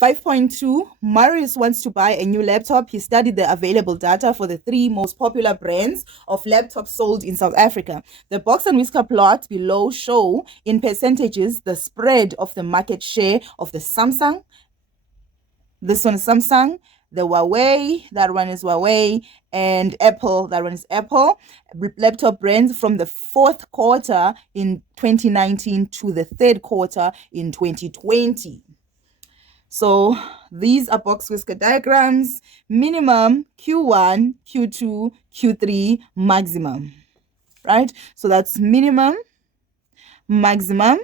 5.2, Marius wants to buy a new laptop. He studied the available data for the 3 most popular brands of laptops sold in South Africa. The box and whisker plot below show in percentages the spread of the market share of the Samsung. This one is Samsung, the Huawei, that one is Huawei, and Apple, that one is Apple, laptop brands from the 4th quarter in 2019 to the 3rd quarter in 2020. So these are box whisker diagrams: minimum, Q1, Q2, Q3, maximum, right? So that's minimum, maximum,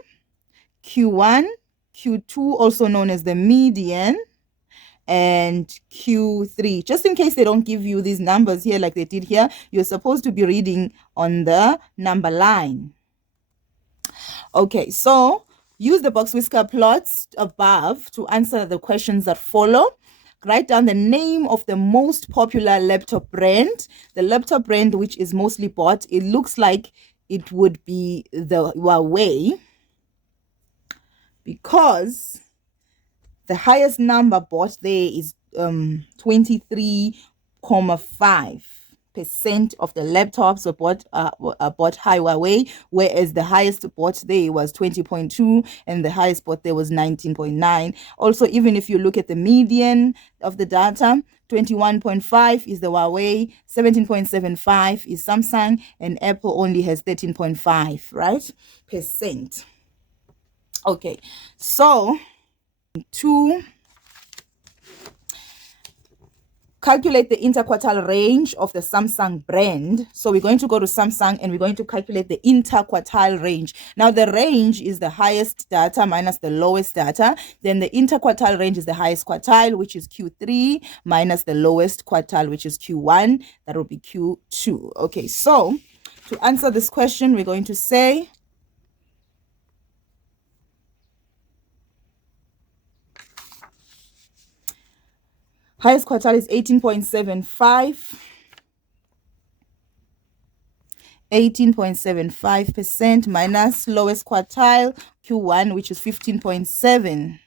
Q1, Q2, also known as the median, and Q3. Just in case they don't give you these numbers here like they did here, you're supposed to be reading on the number line. Okay, so use the box whisker plots above to answer the questions that follow. Write down the name of the most popular laptop brand. The laptop brand which is mostly bought, it looks like it would be the Huawei, because the highest number bought there is 23.5% of the laptops were bought high Huawei, whereas the highest bought there was 20.2 and the highest bought there was 19.9. Also, even if you look at the median of the data, 21.5 is the Huawei, 17.75 is Samsung, and Apple only has 13.5, right, percent. Okay, so to calculate the interquartile range of the Samsung brand, so we're going to go to Samsung and we're going to calculate the interquartile range. Now the range is the highest data minus the lowest data. Then the interquartile range is the highest quartile, which is Q3, minus the lowest quartile, which is Q1. That will be Q2. Okay, so to answer this question, we're going to say highest quartile is 18.75%, 18.75% minus lowest quartile, Q1, which is 15.7%.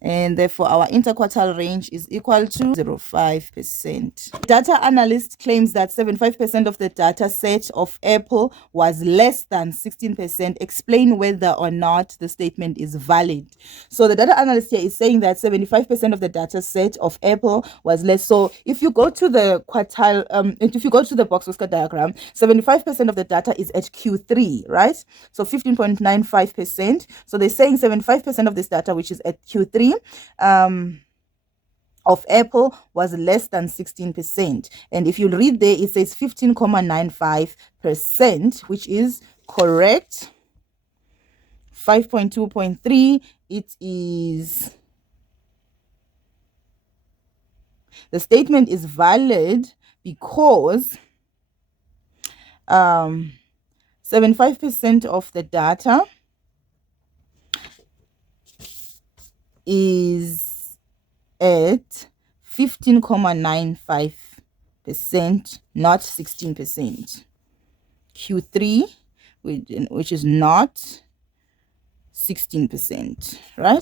And therefore, our interquartile range is equal to 0.05%. Data analyst claims that 75% of the data set of Apple was less than 16%. Explain whether or not the statement is valid. So the data analyst here is saying that 75% of the data set of Apple was less. So if you go to the quartile, if you go to the box whisker diagram, 75% of the data is at Q3, right? So 15.95%. So they're saying 75% of this data, which is at Q3, of Apple, was less than 16%. And if you read there, it says 15.95%, which is correct. 5.2.3, it is, the statement is valid because 75% of the data is at 15.95%, not 16%. Q3, which is not 16%, right?